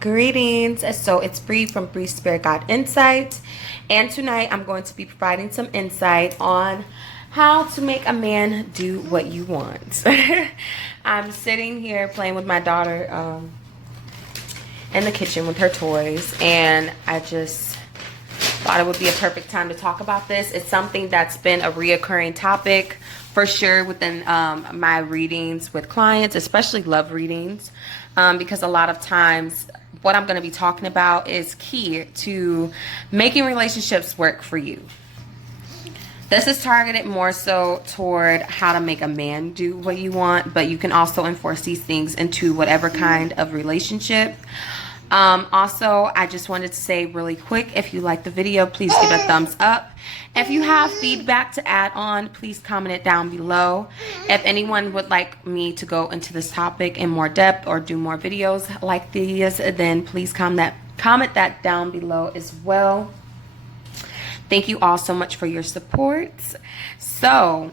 Greetings. So it's Bree from Bree Spirit God Insight, and tonight I'm going to be providing some insight on how to make a man do what you want. I'm sitting here playing with my daughter in the kitchen with her toys, and I just thought it would be a perfect time to talk about this. It's something that's been a reoccurring topic for sure within my readings with clients, especially love readings, because a lot of times what I'm going to be talking about is key to making relationships work for you. This is targeted more so toward how to make a man do what you want, but you can also enforce these things into whatever kind of relationship. Also, I just wanted to say really quick, if you like the video, please give it a thumbs up. If you have feedback to add on, please comment it down below. If anyone would like me to go into this topic in more depth or do more videos like these, then please comment that down below as well. Thank you all so much for your support. So,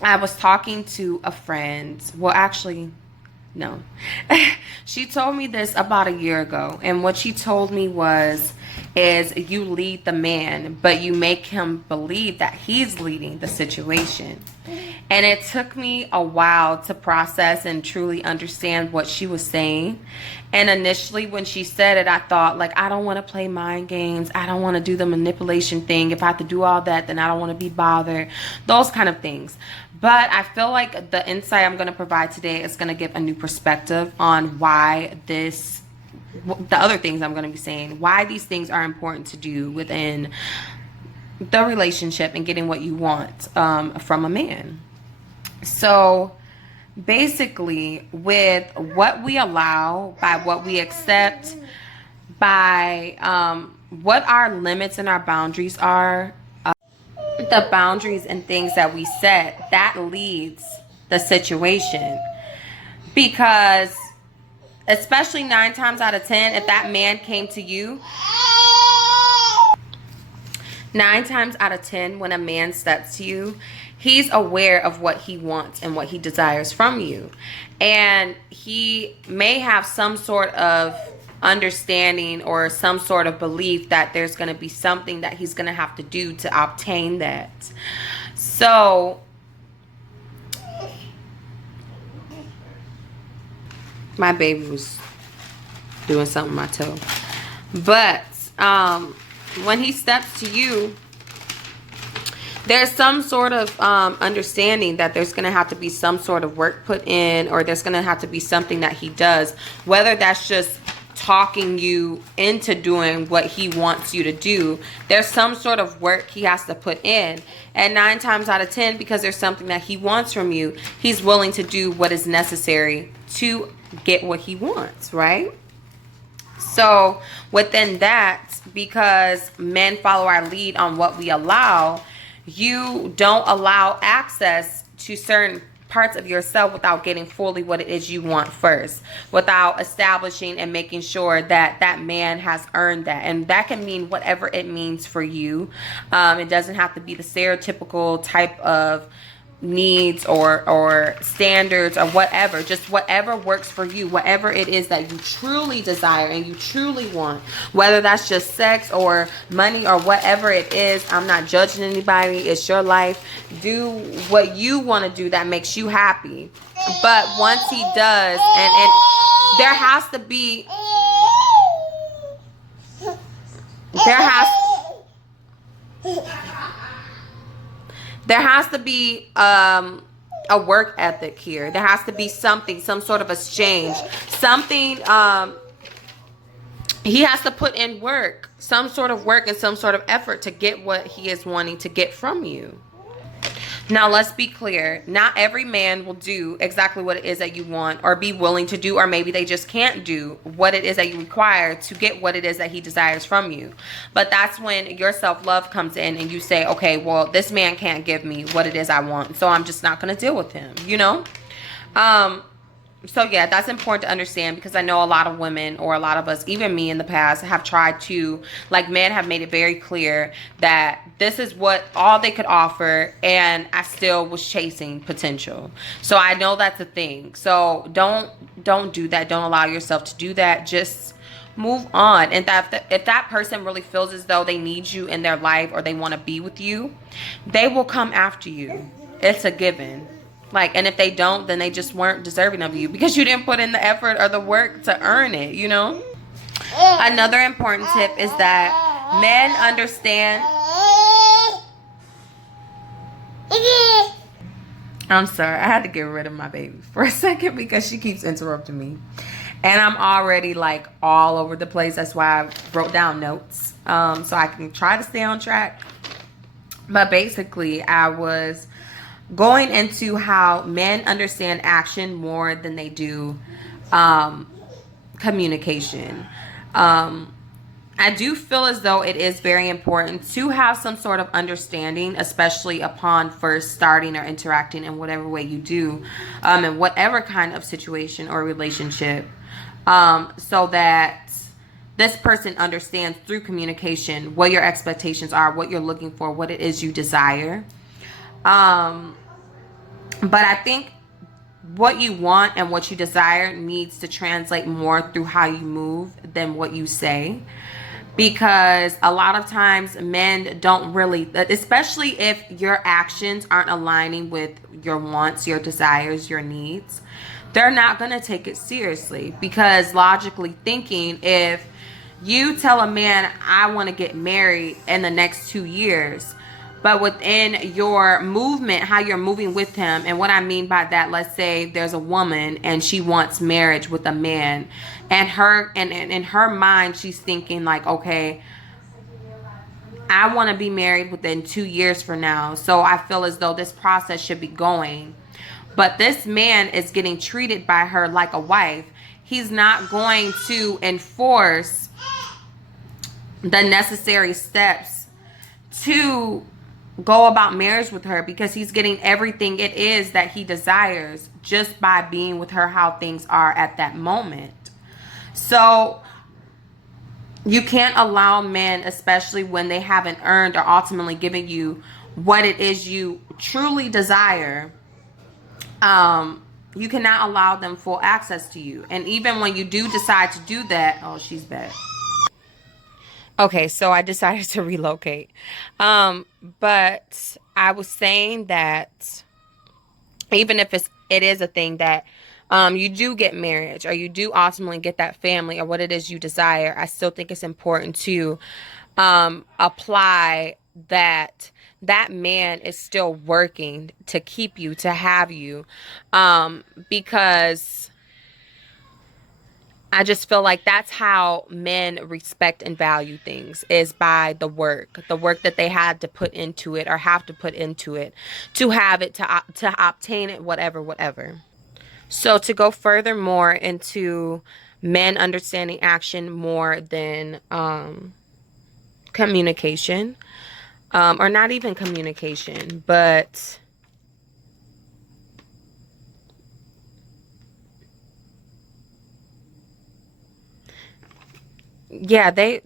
I was talking to a friend. Well, actually, no. She told me this about a year ago, and what she told me is you lead the man, but you make him believe that he's leading the situation. And it took me a while to process and truly understand what she was saying. And initially when she said it, I thought, like, I don't want to play mind games. I don't want to do the manipulation thing. If I have to do all that, then I don't want to be bothered. Those kind of things. But I feel like the insight I'm going to provide today is going to give a new perspective on why the other things I'm going to be saying, why these things are important to do within the relationship and getting what you want from a man. So basically, with what we allow, by what we accept, by what our limits and our boundaries are, the boundaries and things that we set, that leads the situation. Because especially 9 times out of 10, if that man came to you, 9 times out of 10, when a man steps to you, he's aware of what he wants and what he desires from you. And he may have some sort of understanding or some sort of belief that there's going to be something that he's going to have to do to obtain that. So my baby was doing something on my toe. But when he steps to you, there's some sort of understanding that there's going to have to be some sort of work put in, or there's going to have to be something that he does, whether that's just talking you into doing what he wants you to do. There's some sort of work he has to put in, and 9 times out of 10, because there's something that he wants from you, he's willing to do what is necessary to get what he wants, right? So within that, because men follow our lead on what we allow, you don't allow access to certain parts of yourself without getting fully what it is you want first, without establishing and making sure that that man has earned that. And that can mean whatever it means for you. It doesn't have to be the stereotypical type of needs or standards or whatever. Just whatever works for you, whatever it is that you truly desire and you truly want, whether that's just sex or money or whatever it is. I'm not judging anybody. It's your life. Do what you want to do that makes you happy. But once he does, and there has to be there has to be a work ethic here. There has to be something, some sort of exchange, something. He has to put in work, some sort of work and some sort of effort to get what he is wanting to get from you. Now, let's be clear. Not every man will do exactly what it is that you want, or be willing to do, or maybe they just can't do what it is that you require to get what it is that he desires from you. But that's when your self-love comes in and you say, okay, well, this man can't give me what it is I want, so I'm just not going to deal with him, you know? So yeah, that's important to understand, because I know a lot of women, or a lot of us, even me in the past, have tried to, like, men have made it very clear that this is what all they could offer, and I still was chasing potential. So I know that's a thing. So don't do that. Don't allow yourself to do that. Just move on. And that if that person really feels as though they need you in their life, or they want to be with you, they will come after you. It's a given. Like, and if they don't, then they just weren't deserving of you, because you didn't put in the effort or the work to earn it, you know? Another important tip is that men understand. I'm sorry, I had to get rid of my baby for a second because she keeps interrupting me. And I'm already like all over the place. That's why I wrote down notes, so I can try to stay on track. But basically, I was going into how men understand action more than they do communication. I do feel as though it is very important to have some sort of understanding, especially upon first starting or interacting in whatever way you do, in whatever kind of situation or relationship, so that this person understands through communication what your expectations are, what you're looking for, what it is you desire. But I think what you want and what you desire needs to translate more through how you move than what you say. Because a lot of times men don't really, especially if your actions aren't aligning with your wants, your desires, your needs, they're not going to take it seriously. Because logically thinking, if you tell a man, I want to get married in the next 2 years, but within your movement, how you're moving with him, and what I mean by that, let's say there's a woman and she wants marriage with a man, and in her mind she's thinking like, okay, I want to be married within 2 years from now, so I feel as though this process should be going. But this man is getting treated by her like a wife. He's not going to enforce the necessary steps to go about marriage with her, because he's getting everything it is that he desires just by being with her, how things are at that moment. So you can't allow men, especially when they haven't earned or ultimately given you what it is you truly desire, you cannot allow them full access to you. And even when you do decide to do that, oh, she's back. Okay, so I decided to relocate. But I was saying that even if it is a thing that you do get marriage, or you do ultimately get that family, or what it is you desire, I still think it's important to apply that man is still working to keep you, to have you, because I just feel like that's how men respect and value things, is by the work that they had to put into it, or have to put into it, to have it, to obtain it, whatever. So to go further more into men understanding action more than communication, or not even communication, but yeah, they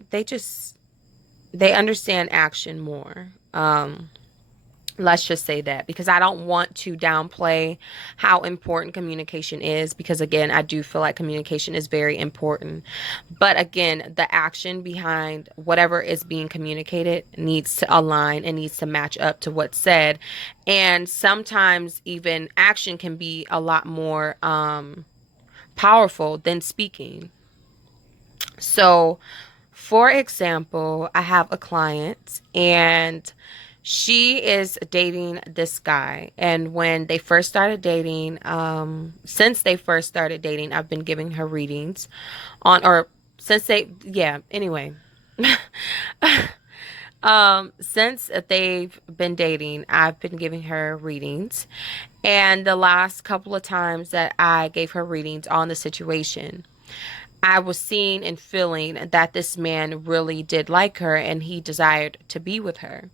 understand action more. Let's just say that, because I don't want to downplay how important communication is, because again, I do feel like communication is very important. But again, the action behind whatever is being communicated needs to align and needs to match up to what's said. And sometimes even action can be a lot more powerful than speaking. So, for example, I have a client, and she is dating this guy. And when they first started dating, since they first started dating, I've been giving her readings on, or since yeah, anyway. Since they've been dating, I've been giving her readings. And the last couple of times that I gave her readings on the situation, I was seeing and feeling that this man really did like her and he desired to be with her.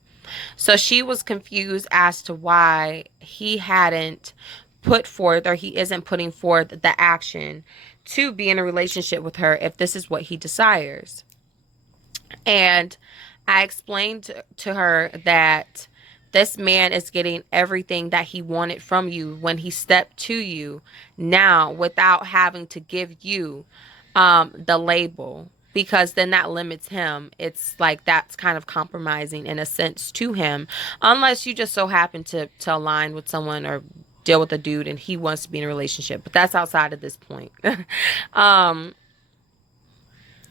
So she was confused as to why he hadn't put forth, or he isn't putting forth the action to be in a relationship with her if this is what he desires. And I explained to her that this man is getting everything that he wanted from you when he stepped to you now, without having to give you the label, because then that limits him. It's like that's kind of compromising in a sense to him, unless you just so happen to align with someone or deal with a dude and he wants to be in a relationship, but that's outside of this point. um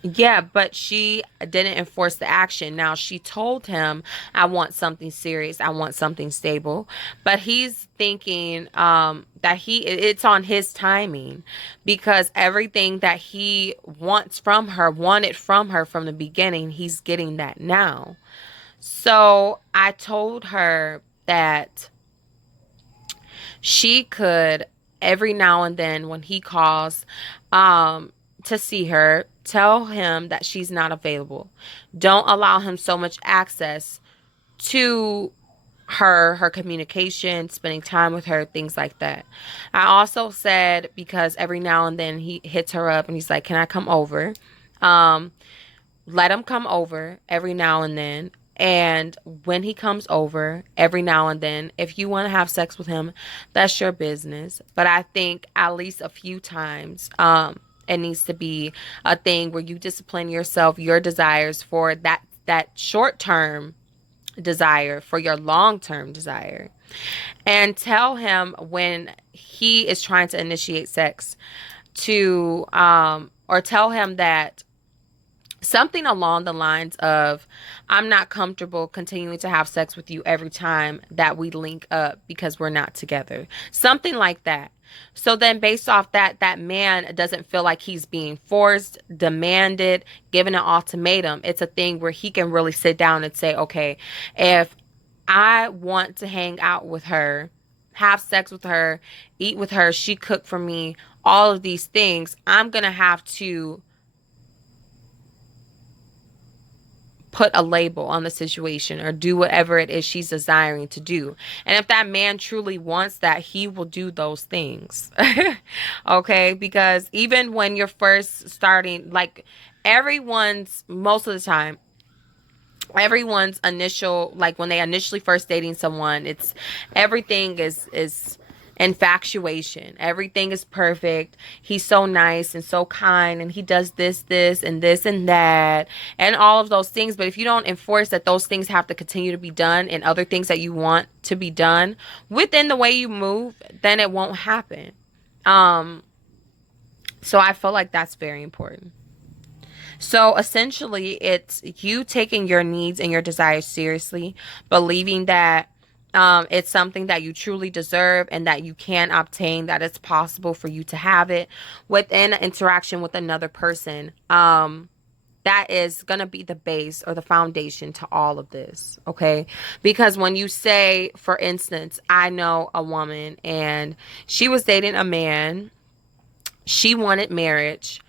yeah, but she didn't enforce the action. Now, she told him, I want something serious. I want something stable. But he's thinking that it's on his timing, because everything that he wants from her, wanted from her from the beginning, he's getting that now. So I told her that she could, every now and then when he calls to see her, tell him that she's not available. Don't allow him so much access to her communication, spending time with her, things like that. I also said, because every now and then he hits her up and he's like, can I come over? um Let him come over every now and then. And when he comes over every now and then, if you want to have sex with him, that's your business. But I think at least a few times, it needs to be a thing where you discipline yourself, your desires, for that short term desire, for your long term desire. And tell him when he is trying to initiate sex to, or tell him that something along the lines of, I'm not comfortable continuing to have sex with you every time that we link up because we're not together. Something like that. So then based off that, that man doesn't feel like he's being forced, demanded, given an ultimatum. It's a thing where he can really sit down and say, okay, if I want to hang out with her, have sex with her, eat with her, she cooked for me, all of these things, I'm going to have to put a label on the situation or do whatever it is she's desiring to do. And if that man truly wants that, he will do those things. Okay? Because even when you're first starting, like most of the time, everyone's initial, like when they initially first dating someone, it's everything is infatuation. Everything is perfect. He's so nice and so kind, and he does this and that and all of those things. But if you don't enforce that those things have to continue to be done, and other things that you want to be done within the way you move, then it won't happen. um so I feel like that's very important. So essentially, it's you taking your needs and your desires seriously, believing that it's something that you truly deserve and that you can obtain, that it's possible for you to have it within an interaction with another person. That is going to be the base or the foundation to all of this, okay? Because when you say, for instance, I know a woman and she was dating a man, she wanted marriage.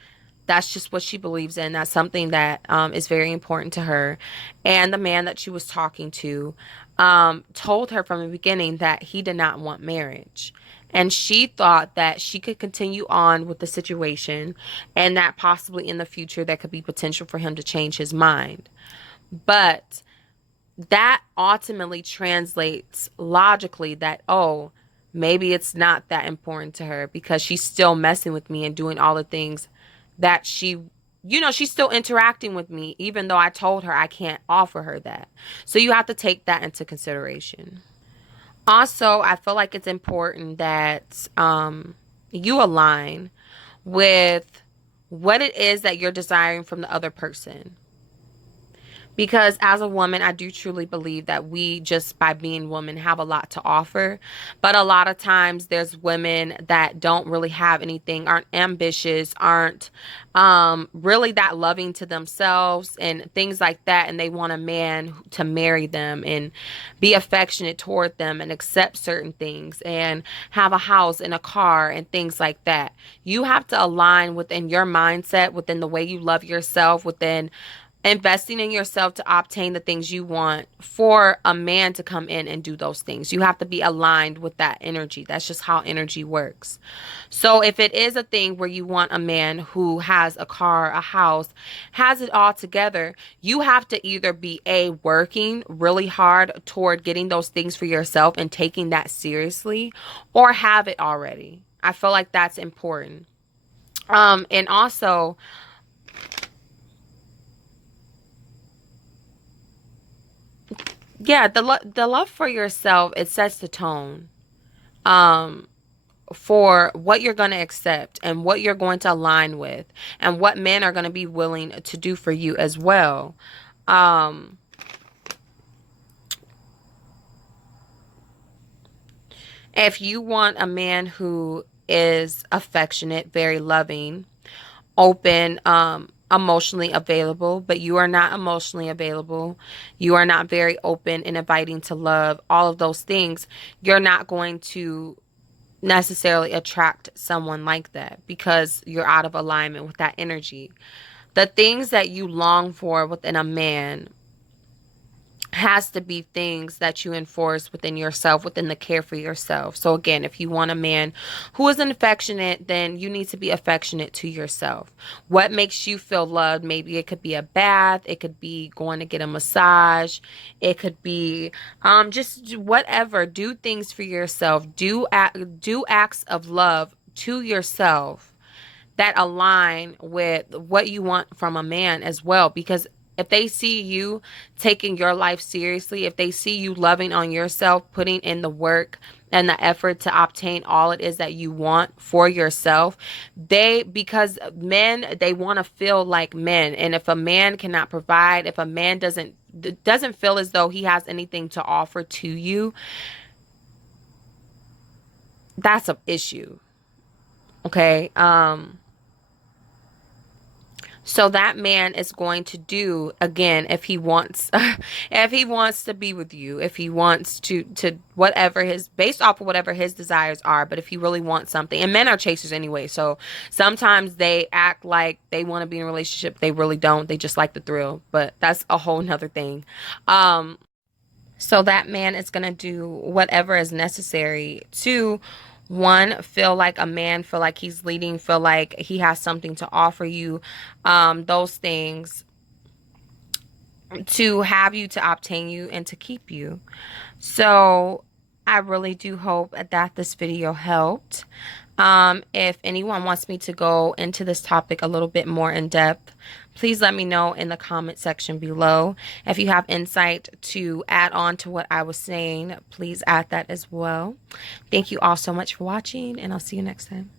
That's just what she believes in. That's something that is very important to her. And the man that she was talking to told her from the beginning that he did not want marriage. And she thought that she could continue on with the situation, and that possibly in the future there could be potential for him to change his mind. But that ultimately translates logically that, oh, maybe it's not that important to her, because she's still messing with me and doing all the things that she's still interacting with me, even though I told her I can't offer her that. So you have to take that into consideration. Also, I feel like it's important that you align with what it is that you're desiring from the other person. Because as a woman, I do truly believe that we, just by being women, have a lot to offer. But a lot of times there's women that don't really have anything, aren't ambitious, aren't really that loving to themselves and things like that. And they want a man to marry them and be affectionate toward them and accept certain things and have a house and a car and things like that. You have to align within your mindset, within the way you love yourself, within investing in yourself to obtain the things you want for a man to come in and do those things. You have to be aligned with that energy. That's just how energy works. So if it is a thing where you want a man who has a car, a house, has it all together, you have to either be working really hard toward getting those things for yourself and taking that seriously, or have it already. I feel like that's important. And also, yeah, the love for yourself, it sets the tone um for what you're going to accept and what you're going to align with and what men are going to be willing to do for you as well. Um if you want a man who is affectionate, very loving, open, emotionally available, but you are not emotionally available, you are not very open and inviting to love, all of those things, you're not going to necessarily attract someone like that because you're out of alignment with that energy. The things that you long for within a man has to be things that you enforce within yourself, within the care for yourself. So again, if you want a man who is affectionate, then you need to be affectionate to yourself. What makes you feel loved? Maybe it could be a bath, it could be going to get a massage, it could be just whatever. Do things for yourself. Do acts of love to yourself that align with what you want from a man as well. Because if they see you taking your life seriously, if they see you loving on yourself, putting in the work and the effort to obtain all it is that you want for yourself, because men, they want to feel like men. And if a man cannot provide, if a man doesn't feel as though he has anything to offer to you, that's an issue. Okay. So that man is going to do, again, if he wants if he wants to be with you, if he wants to whatever his, based off of whatever his desires are. But if he really wants something, and men are chasers anyway, so sometimes they act like they want to be in a relationship, they really don't, they just like the thrill. But that's a whole nother thing. So that man is going to do whatever is necessary to, one, feel like a man, feel like he's leading, feel like he has something to offer you, those things, to have you, to obtain you, and to keep you. So I really do hope that this video helped. If anyone wants me to go into this topic a little bit more in depth, please let me know in the comment section below. If you have insight to add on to what I was saying, please add that as well. Thank you all so much for watching, and I'll see you next time.